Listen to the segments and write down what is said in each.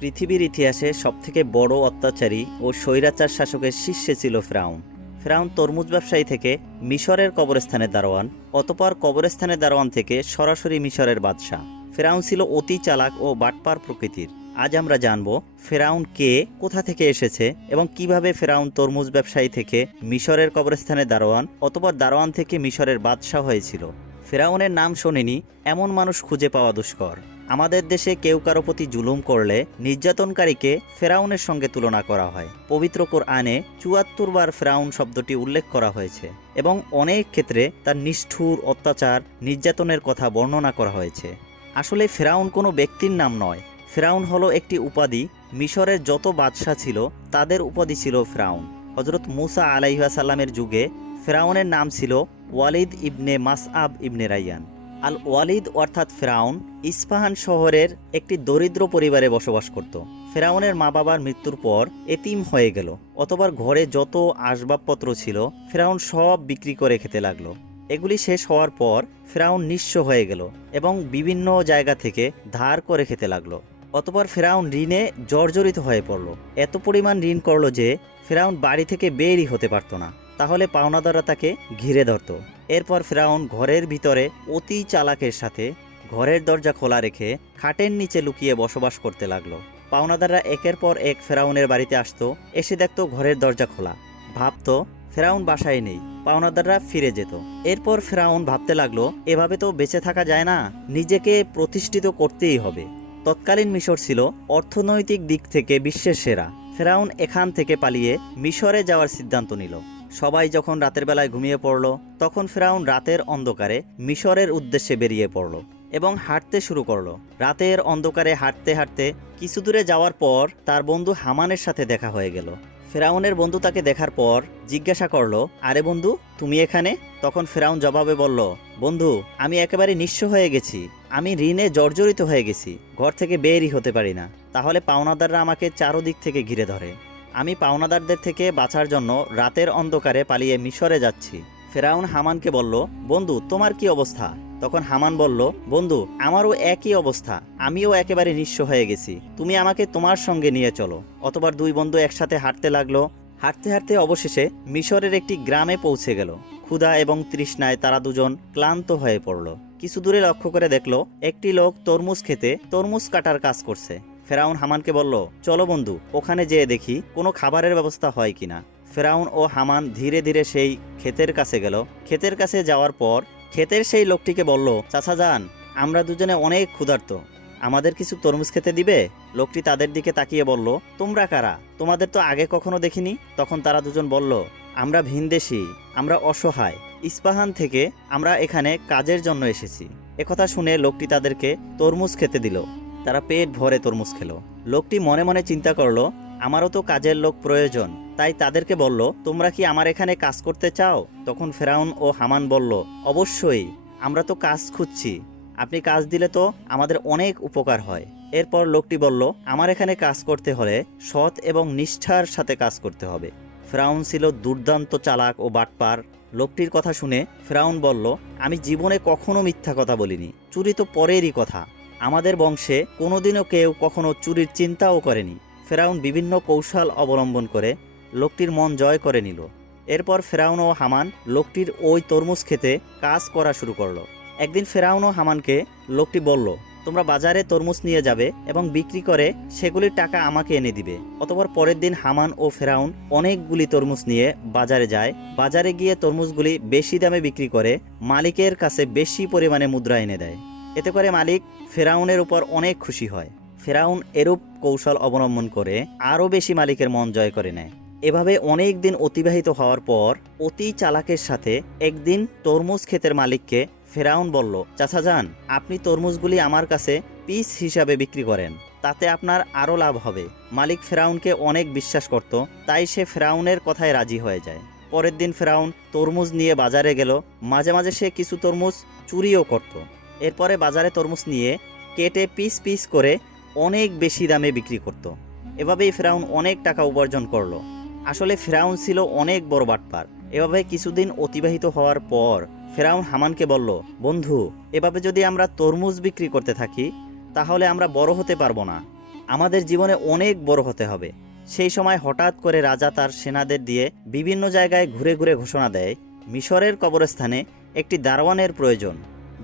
পৃথিবীর ইতিহাসে সবথেকে বড় অত্যাচারী ও স্বৈরাচার শাসকের শীর্ষে ছিল ফ্রাউন। ফ্রাউন তরমুজ ব্যবসায়ী থেকে মিশরের কবরস্থানের দারোয়ান, অতপর কবরস্থানের দারোয়ান থেকে সরাসরি মিশরের বাদশাহ। ফেরাউন ছিল অতি চালাক ও বাটপার প্রকৃতির। আজ আমরা জানব ফেরাউন কে, কোথা থেকে এসেছে এবং কীভাবে ফেরাউন তরমুজ ব্যবসায়ী থেকে মিশরের কবরস্থানের দারোয়ান, অতপর দারোয়ান থেকে মিশরের বাদশাহ হয়েছিল। ফেরাউনের নাম শোনেনি, এমন মানুষ খুঁজে পাওয়া দুষ্কর। আমাদের দেশে কেউ কারও প্রতি জুলুম করলে নির্যাতনকারীকে ফেরাউনের সঙ্গে তুলনা করা হয়। পবিত্র কোরআনে চুয়াত্তর বার ফেরাউন শব্দটি উল্লেখ করা হয়েছে এবং অনেক ক্ষেত্রে তার নিষ্ঠুর অত্যাচার, নির্যাতনের কথা বর্ণনা করা হয়েছে। আসলে ফেরাউন কোনো ব্যক্তির নাম নয়। ফেরাউন হলো একটি উপাধি, মিশরের যত বাদশাহ ছিল, তাদের উপাধি ছিল ফেরাউন। হজরত মুসা আলাইহাসাল্লামের যুগে ফেরাউনের নাম ছিল ওয়ালিদ ইবনে মাসআব ইবনে রাইয়ান। আল ওয়ালিদ অর্থাৎ ফেরাউন, ইস্পাহান শহরের একটি দরিদ্র পরিবারে বসবাস করত। ফেরাউনের মা বাবার মৃত্যুর পর এতিম হয়ে গেল। অতবার ঘরে যত আসবাবপত্র ছিল, ফেরাউন সব বিক্রি করে খেতে লাগল। এগুলি শেষ হওয়ার পর ফেরাউন নিঃস্ব হয়ে গেল এবং বিভিন্ন জায়গা থেকে ধার করে খেতে লাগল। অতপর ফেরাউন ঋণে জর্জরিত হয়ে পড়ল। এত পরিমাণ ঋণ করল যে, ফেরাউন বাড়ি থেকে বেরই হতে পারতো না। তাহলে পাওনাদাররা তাকে ঘিরে ধরত। এরপর ফেরাউন ঘরের ভিতরে অতি চালাকের সাথে ঘরের দরজা খোলা রেখে খাটের নিচে লুকিয়ে বসবাস করতে লাগল। পাওনাদাররা একের পর এক ফেরাউনের বাড়িতে আসতো, এসে দেখতো ঘরের দরজা খোলা। ভাবতো, ফেরাউন বাসায় নেই। পাওনাদাররা ফিরে যেত। এরপর ফেরাউন ভাবতে লাগল, এভাবে তো বেঁচে থাকা যায় না, নিজেকে প্রতিষ্ঠিত করতেই হবে। তৎকালীন মিশর ছিল অর্থনৈতিক দিক থেকে বিশ্বের সেরা। ফেরাউন এখান থেকে পালিয়ে মিশরে যাওয়ার সিদ্ধান্ত নিল। সবাই যখন রাতের বেলায় ঘুমিয়ে পড়ল, তখন ফেরাউন রাতের অন্ধকারে মিশরের উদ্দেশ্যে বেরিয়ে পড়ল এবং হাঁটতে শুরু করল। রাতের অন্ধকারে হাঁটতে হাঁটতে কিছু দূরে যাওয়ার পর তার বন্ধু হামানের সাথে দেখা হয়ে গেল। ফেরাউনের বন্ধু তাকে দেখার পর জিজ্ঞাসা করল, আরে বন্ধু, তুমি এখানে? তখন ফেরাউন জবাবে বলল, বন্ধু, আমি একেবারে নিঃস্ব হয়ে গেছি। আমি ঋণে জর্জরিত হয়ে গেছি। ঘর থেকে বেরই হতে পারি না। তাহলে পাওনাদাররা আমাকে চারোদিক থেকে ঘিরে ধরে। আমি পাওনাদারদের থেকে বাঁচার জন্য রাতের অন্ধকারে পালিয়ে মিশরে যাচ্ছি। ফেরাউন হামানকে বলল, বন্ধু, তোমার কি অবস্থা? তখন হামান বলল, বন্ধু, আমারও একই অবস্থা। আমিও একেবারে নিঃস্ব হয়ে গেছি। তুমি আমাকে তোমার সঙ্গে নিয়ে চলো। অতবার দুই বন্ধু একসাথে হাঁটতে লাগল। হাঁটতে হাঁটতে অবশেষে মিশরের একটি গ্রামে পৌঁছে গেল। ক্ষুধা এবং তৃষ্ণায় তারা দুজন ক্লান্ত হয়ে পড়ল। কিছু দূরে লক্ষ্য করে দেখল, একটি লোক তরমুজ খেতে তরমুজ কাটার কাজ করছে। ফেরাউন হামানকে বলল, চলো বন্ধু, ওখানে যেয়ে দেখি কোনো খাবারের ব্যবস্থা হয় কিনা ফেরাউন ও হামান ধীরে ধীরে সেই ক্ষেতের কাছে গেল। ক্ষেতের কাছে যাওয়ার পর ক্ষেতের সেই লোকটিকে বলল, চাচা যান, আমরা দুজনে অনেক ক্ষুধার্ত। আমাদের কিছু তরমুজ খেতে দিবে? লোকটি তাদের দিকে তাকিয়ে বলল, তোমরা কারা? তোমাদের তো আগে কখনো দেখিনি? তখন তারা দুজন বলল, আমরা ভিনদেশি, আমরা অসহায়। ইস্পাহান থেকে আমরা এখানে কাজের জন্য এসেছি। একথা শুনে লোকটি তাদেরকে তরমুজ খেতে দিল। তারা পেট ভরে তরমুজ খেলো। লোকটি মনে মনে চিন্তা করল, আমারও তো কাজের লোক প্রয়োজন। তাই তাদেরকে বলল, তোমরা কি আমার এখানে কাজ করতে চাও? তখন ফেরাউন ও হামান বলল, অবশ্যই, আমরা তো কাজ খুঁজছি। আপনি কাজ দিলে তো আমাদের অনেক উপকার হয়। এরপর লোকটি বলল, আমার এখানে কাজ করতে হলে সৎ এবং নিষ্ঠার সাথে কাজ করতে হবে। ফ্রাউন ছিল দুর্দান্ত চালাক ও বাটপার। লোকটির কথা শুনে ফ্রাউন বলল, আমি জীবনে কখনো মিথ্যা কথা বলিনি। চুরি তো পরেরই কথা। আমাদের বংশে কোনোদিনও কেউ কখনো চুরির চিন্তাও করেনি। ফেরাউন বিভিন্ন কৌশল অবলম্বন করে লোকটির মন জয় করে নিল। এরপর ফেরাউন ও হামান লোকটির ওই তরমুজ খেতে কাজ করা শুরু করল। একদিন ফেরাউন ও হামানকে লোকটি বলল, তোমরা বাজারে তরমুজ নিয়ে যাবে এবং বিক্রি করে সেগুলির টাকা আমাকে এনে দিবে। অতপর পরের দিন হামান ও ফেরাউন অনেকগুলি তরমুজ নিয়ে বাজারে যায়। বাজারে গিয়ে তরমুজগুলি বেশি দামে বিক্রি করে মালিকের কাছে বেশি পরিমাণে মুদ্রা এনে দেয়। এতে করে মালিক ফেরাউনের উপর অনেক খুশি হয়। ফেরাউন এরূপ কৌশল অবলম্বন করে আরও বেশি মালিকের মন জয় করে নেয়। এভাবে অনেক দিন অতিবাহিত হওয়ার পর অতি চালাকের সাথে একদিন তরমুজ ক্ষেতের মালিককে ফেরাউন বলল, চাচা যান, আপনি তরমুজগুলি আমার কাছে পিস হিসাবে বিক্রি করেন। তাতে আপনার আরও লাভ হবে। মালিক ফেরাউনকে অনেক বিশ্বাস করত, তাই সে ফেরাউনের কথায় রাজি হয়ে যায়। পরের দিন ফেরাউন তরমুজ নিয়ে বাজারে গেল। মাঝে মাঝে সে কিছু তরমুজ চুরিও করত। এরপরে বাজারে তরমুজ নিয়ে কেটে পিস পিস করে অনেক বেশি দামে বিক্রি করত। এভাবেই ফেরাউন অনেক টাকা উপার্জন করল। আসলে ফেরাউন ছিল অনেক বড় বাটপার। এভাবে কিছুদিন অতিবাহিত হওয়ার পর ফেরাউন হামানকে বলল, বন্ধু, এভাবে যদি আমরা তরমুজ বিক্রি করতে থাকি, তাহলে আমরা বড় হতে পারব না। আমাদের জীবনে অনেক বড় হতে হবে। সেই সময় হঠাৎ করে রাজা তার সেনাদের দিয়ে বিভিন্ন জায়গায় ঘুরে ঘুরে ঘোষণা দেয়, মিশরের কবরস্থানে একটি দারোয়ানের প্রয়োজন।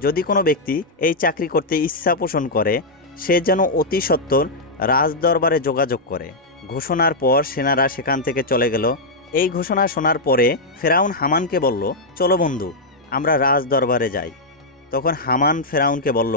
যদি কোনো ব্যক্তি এই চাকরি করতে ইচ্ছা পোষণ করে, সে যেন অতি সত্বর রাজদরবারে যোগাযোগ করে। ঘোষণার পর সেনারা সেখান থেকে চলে গেল। এই ঘোষণা শোনার পরে ফেরাউন হামানকে বলল, চলো বন্ধু, আমরা রাজ দরবারে যাই। তখন হামান ফেরাউনকে বলল,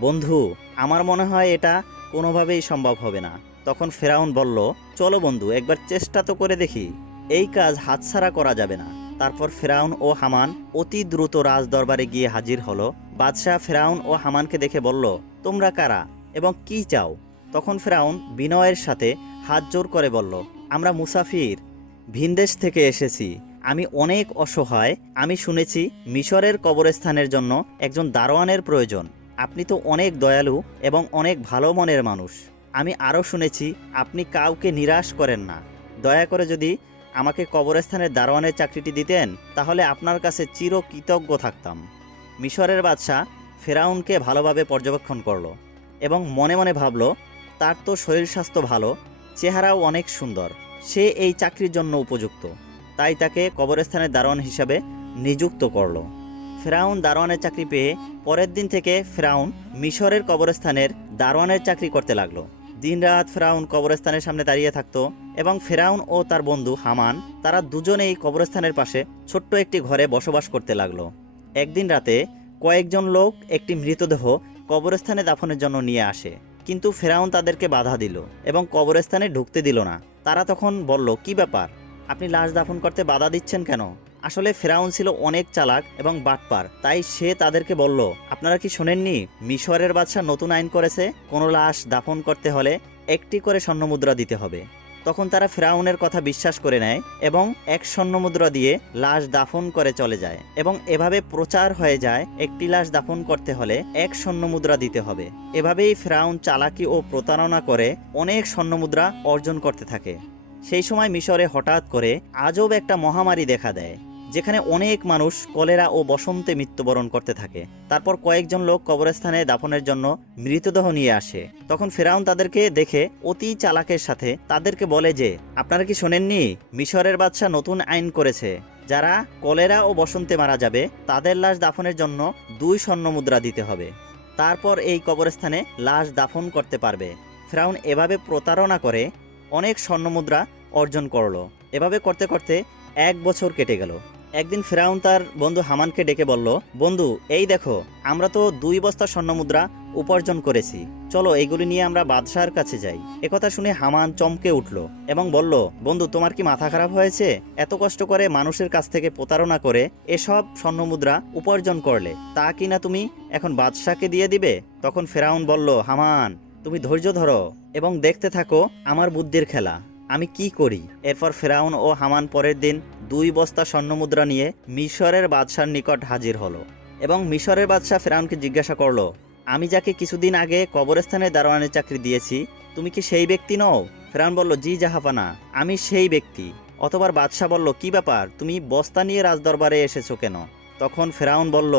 বন্ধু, আমার মনে হয় এটা কোনোভাবেই সম্ভব হবে না। তখন ফেরাউন বলল, চলো বন্ধু, একবার চেষ্টা তো করে দেখি। এই কাজ হাতছাড়া করা যাবে না। তারপর ফেরাউন ও হামান অতি দ্রুত রাজ দরবারে গিয়ে হাজির হলো। বাদশাহ ফেরাউন ও হামানকে দেখে বলল, তোমরা কারা এবং কি চাও? তখন ফেরাউন বিনয়ের সাথে হাত জোর করে বলল, আমরা মুসাফির ভিনদেশ থেকে এসেছি। আমি অনেক অসহায়। আমি শুনেছি মিশরের কবরস্থানের জন্য একজন দারোয়ানের প্রয়োজন। আপনি তো অনেক দয়ালু এবং অনেক ভালো মনের মানুষ। আমি আরও শুনেছি আপনি কাউকে নিরাশ করেন না। দয়া করে যদি আমাকে কবরস্থানের দারোয়ানের চাকরিটি দিতেন, তাহলে আপনার কাছে চিরকৃতজ্ঞ থাকতাম। মিশরের বাদশাহ ফেরাউনকে ভালোভাবে পর্যবেক্ষণ করল এবং মনে মনে ভাবল, তার তো শরীর স্বাস্থ্য ভালো, চেহারাও অনেক সুন্দর, সে এই চাকরির জন্য উপযুক্ত। তাই তাকে কবরস্থানের দারোয়ান হিসাবে নিযুক্ত করল। ফেরাউন দারোয়ানের চাকরি পেয়ে পরের দিন থেকে ফেরাউন মিশরের কবরস্থানের দারোয়ানের চাকরি করতে লাগল। দিনরাত ফেরাউন কবরস্থানের সামনে দাঁড়িয়ে থাকতো এবং ফেরাউন ও তার বন্ধু হামান, তারা দুজনেই কবরস্থানের পাশে ছোট্ট একটি ঘরে বসবাস করতে লাগল। একদিন রাতে কয়েকজন লোক একটি মৃতদেহ কবরস্থানে দাফনের জন্য নিয়ে আসে, কিন্তু ফেরাউন তাদেরকে বাধা দিল এবং কবরস্থানে ঢুকতে দিল না। তারা তখন বলল, কি ব্যাপার? আপনি লাশ দাফন করতে বাধা দিচ্ছেন কেন? আসলে ফেরাউন ছিল অনেক চালাক এবং বাটপার, তাই সে তাদেরকে বলল, আপনারা কি শোনেননি? মিশরের বাদশা নতুন আইন করেছে, কোনো লাশ দাফন করতে হলে একটি করে স্বর্ণমুদ্রা দিতে হবে। তখন তারা ফেরাউনের কথা বিশ্বাস করে নেয় এবং এক স্বর্ণমুদ্রা দিয়ে লাশ দাফন করে চলে যায় এবং এভাবে প্রচার হয়ে যায়, একটি লাশ দাফন করতে হলে এক স্বর্ণমুদ্রা দিতে হবে। এভাবেই ফেরাউন চালাকি ও প্রতারণা করে অনেক স্বর্ণমুদ্রা অর্জন করতে থাকে। সেই সময় মিশরে হঠাৎ করে আজব একটা মহামারী দেখা দেয়। যেখানে অনেক মানুষ কলেরা ও বসন্তে মৃত্যুবরণ করতে থাকে। তারপর কয়েকজন লোক কবরস্থানে দাফনের জন্য মৃতদেহ নিয়ে আসে। তখন ফেরাউন তাদেরকে দেখে অতি চালাকের সাথে তাদেরকে বলে যে, আপনারা কি শোনেননি? মিশরের বাদশাহ নতুন আইন করেছে। যারা কলেরা ও বসন্তে মারা যাবে, তাদের লাশ দাফনের জন্য দুই স্বর্ণ মুদ্রা দিতে হবে। তারপর এই কবরস্থানে লাশ দাফন করতে পারবে। ফেরাউন এভাবে প্রতারণা করে অনেক স্বর্ণমুদ্রা অর্জন করল। এভাবে করতে করতে এক বছর কেটে গেল। একদিন ফেরাউন তার বন্ধু হামানকে ডেকে বলল, বন্ধু, এই দেখো, আমরা তো দুই বস্তা স্বর্ণমুদ্রা উপার্জন করেছি। চলো এইগুলি নিয়ে আমরা বাদশাহর কাছে যাই। একথা শুনে হামান চমকে উঠল এবং বলল, বন্ধু, তোমার কি মাথা খারাপ হয়েছে? এত কষ্ট করে মানুষের কাছ থেকে প্রতারণা করে এসব স্বর্ণমুদ্রা উপার্জন করলে, তা কি না তুমি এখন বাদশাহকে দিয়ে দিবে? তখন ফেরাউন বলল, হামান, তুমি ধৈর্য ধরো এবং দেখতে থাকো আমার বুদ্ধির খেলা। আমি কি করি? এরপর ফেরাউন ও হামান পরের দিন দুই বস্তা স্বর্ণমুদ্রা নিয়ে মিশরের বাদশার নিকট হাজির হলো এবং মিশরের বাদশাহ ফেরাউনকে জিজ্ঞাসা করল, আমি যাকে কিছুদিন আগে কবরস্থানে দারোয়ানের চাকরি দিয়েছি, তুমি কি সেই ব্যক্তি নও? ফেরাউন বলল, জি, জাহাপানা, আমি সেই ব্যক্তি। অতবার বাদশাহ বলল, কি ব্যাপার? তুমি বস্তা নিয়ে রাজদরবারে এসেছ কেন? তখন ফেরাউন বলল,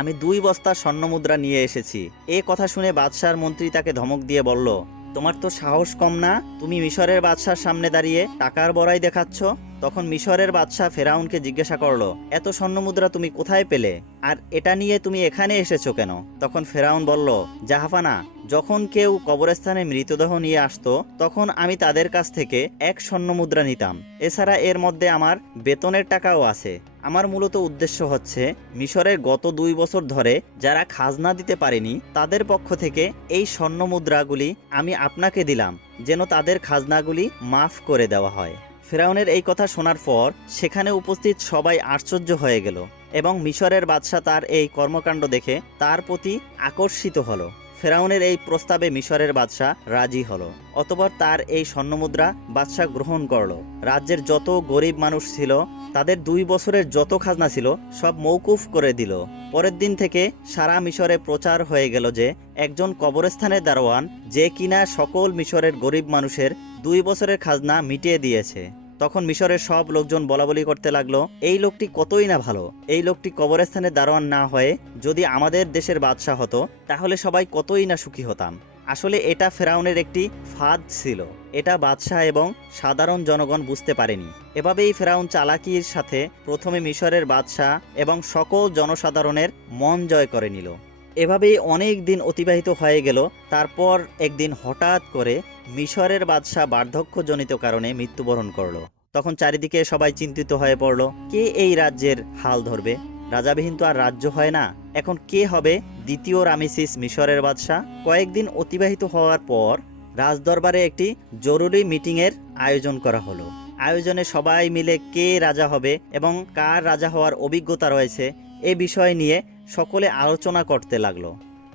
আমি দুই বস্তা স্বর্ণমুদ্রা নিয়ে এসেছি। এ কথা শুনে বাদশার মন্ত্রী তাকে ধমক দিয়ে বলল তোমার তো সাহস কম না? তুমি মিশরের বাদশার সামনে দাঁড়িয়ে টাকার বড়াই দেখাচ্ছ? তখন মিশরের বাদশাহ ফেরাউনকে জিজ্ঞাসা করল, এত স্বর্ণমুদ্রা তুমি কোথায় পেলে? আর এটা নিয়ে তুমি এখানে এসেছ কেন? তখন ফেরাউন বলল, জাহাফানা যখন কেউ কবরস্থানে মৃতদেহ নিয়ে আসতো, তখন আমি তাদের কাছ থেকে এক স্বর্ণ মুদ্রা নিতাম। এছাড়া এর মধ্যে আমার বেতনের টাকাও আছে। আমার মূলত উদ্দেশ্য হচ্ছে, মিশরের গত দুই বছর ধরে যারা খাজনা দিতে পারেনি, তাদের পক্ষ থেকে এই স্বর্ণ মুদ্রাগুলি আমি আপনাকে দিলাম, যেন তাদের খাজনাগুলি মাফ করে দেওয়া হয়। ফেরাউনের এই কথা শোনার পর, সেখানে উপস্থিত সবাই আশ্চর্য হয়ে গেল এবং মিশরের বাদশাহ তার এই কর্মকাণ্ড দেখে তার প্রতি আকর্ষিত হলো। ফেরাউনের এই প্রস্তাবে মিশরের বাদশাহ রাজি হলো, অতপর তার এই স্বর্ণমুদ্রা বাদশাহ গ্রহণ করল। রাজ্যের যত গরিব মানুষ ছিল, তাদের দুই বছরের যত খাজনা ছিল, সব মৌকুফ করে দিল। পরের দিন থেকে সারা মিশরে প্রচার হয়ে গেল যে, একজন কবরস্থানের দারোয়ান যে কিনা সকল মিশরের গরিব মানুষের দুই বছরের খাজনা মিটিয়ে দিয়েছে। তখন মিশরের সব লোকজন বলাবলি করতে লাগল, এই লোকটি কতই না ভালো? এই লোকটি কবরস্থানের দারোয়ান না হয়ে যদি আমাদের দেশের বাদশাহ হতো, তাহলে সবাই কতই না সুখী হতাম? আসলে এটা ফেরাউনের একটি ফাঁদ ছিল। এটা বাদশাহ এবং সাধারণ জনগণ বুঝতে পারেনি। এভাবেই ফেরাউন চালাকির সাথে প্রথমে মিশরের বাদশাহ এবং সকল জনসাধারণের মন জয় করে নিল। এভাবেই অনেক দিন অতিবাহিত হয়ে গেল। তারপর একদিন হঠাৎ করে মিশরের বাদশাহ বার্ধক্যজনিত কারণে মৃত্যুবরণ করল। তখন চারিদিকে সবাই চিন্তিত হয়ে পড়ল, কে এই রাজ্যের হাল ধরবে? রাজাবিহীন তো আর রাজ্য হয় না। এখন কে হবে দ্বিতীয় রামিসিস মিশরের বাদশাহ? কয়েকদিন অতিবাহিত হওয়ার পর রাজদরবারে একটি জরুরি মিটিংয়ের আয়োজন করা হলো। আয়োজনে সবাই মিলে কে রাজা হবে এবং কার রাজা হওয়ার অভিজ্ঞতা রয়েছে, এ বিষয় নিয়ে সকলে আলোচনা করতে লাগল।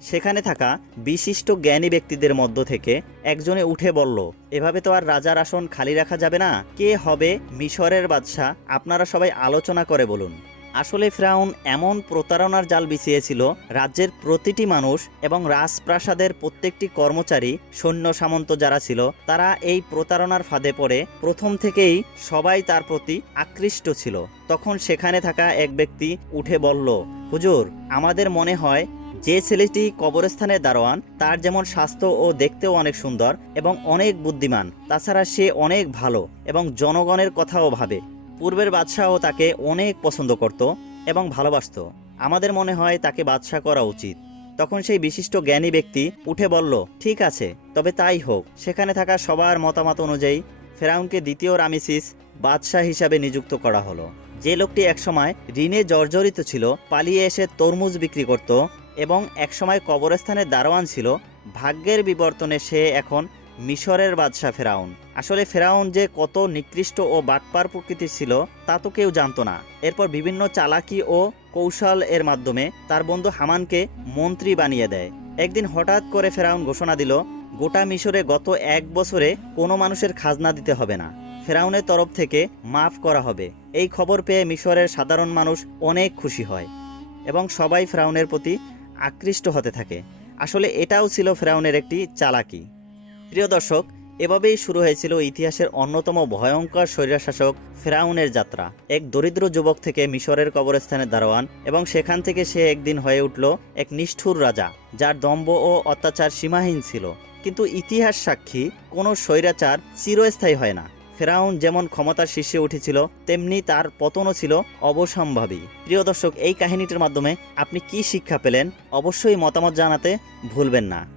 সেখানে থাকা বিশিষ্ট জ্ঞানী ব্যক্তিদের মধ্য থেকে একজনে উঠে বলল, এভাবে তো আর রাজার আসন খালি রাখা যাবে না। কে হবে মিশরের বাদশাহ? আপনারা সবাই আলোচনা করে বলুন। আসলে ফ্রাউন এমন প্রতারণার জাল বিছিয়েছিল, রাজ্যের প্রতিটি মানুষ এবং রাজপ্রাসাদের প্রত্যেকটি কর্মচারী, সৈন্য সামন্ত যারা ছিল, তারা এই প্রতারণার ফাঁদে পড়ে প্রথম থেকেই সবাই তার প্রতি আকৃষ্ট ছিল। তখন সেখানে থাকা এক ব্যক্তি উঠে বলল, হুজুর, আমাদের মনে হয় যে ছেলেটি কবরস্থানের দারোয়ান, তার যেমন স্বাস্থ্য ও দেখতেও অনেক সুন্দর এবং অনেক বুদ্ধিমান, তাছাড়া সে অনেক ভালো এবং জনগণের কথাও ভাবে। পূর্বের বাদশাহও তাকে অনেক পছন্দ করত এবং ভালোবাসত। আমাদের মনে হয় তাকে বাদশাহ করা উচিত। তখন সেই বিশিষ্ট জ্ঞানী ব্যক্তি উঠে বলল, ঠিক আছে, তবে তাই হোক। সেখানে থাকা সবার মতামত অনুযায়ী ফেরাউনকে দ্বিতীয় রামিসিস বাদশাহ হিসাবে নিযুক্ত করা হলো। যে লোকটি একসময় ঋণে জর্জরিত ছিল, পালিয়ে এসে তরমুজ বিক্রি করত এবং একসময় কবরস্থানের দারোয়ান ছিল, ভাগ্যের বিবর্তনে সে এখন মিশরের বাদশাহ ফেরাউন। আসলে ফেরাউন যে কত নিকৃষ্ট ও বাটপার প্রকৃতির ছিল, তা তো কেউ জানতো না। এরপর বিভিন্ন চালাকি ও কৌশল এর মাধ্যমে তার বন্ধু হামানকে মন্ত্রী বানিয়ে দেয়। একদিন হঠাৎ করে ফেরাউন ঘোষণা দিল, গোটা মিশরে গত এক বছরে কোনো মানুষের খাজনা দিতে হবে না। ফেরাউনের তরফ থেকে মাফ করা হবে। এই খবর পেয়ে মিশরের সাধারণ মানুষ অনেক খুশি হয় এবং সবাই ফেরাউনের প্রতি আকৃষ্ট হতে থাকে। আসলে এটাও ছিল ফেরাউনের একটি চালাকি। প্রিয় দর্শক, এভাবেই শুরু হয়েছিল ইতিহাসের অন্যতম ভয়ঙ্কর স্বৈরশাসক ফেরাউনের যাত্রা। এক দরিদ্র যুবক থেকে মিশরের কবরস্থানে দারোয়ান এবং সেখান থেকে সে একদিন হয়ে উঠল এক নিষ্ঠুর রাজা, যার দম্ভ ও অত্যাচার সীমাহীন ছিল। কিন্তু ইতিহাস সাক্ষী, কোনো স্বৈরাচার চিরস্থায়ী হয় না। ফেরাউন যেমন ক্ষমতার শীর্ষে উঠেছিল, তেমনি তার পতনও ছিল অবসম্ভাবী। প্রিয় দর্শক, এই কাহিনীটির মাধ্যমে আপনি কি শিক্ষা পেলেন? অবশ্যই মতামত জানাতে ভুলবেন না।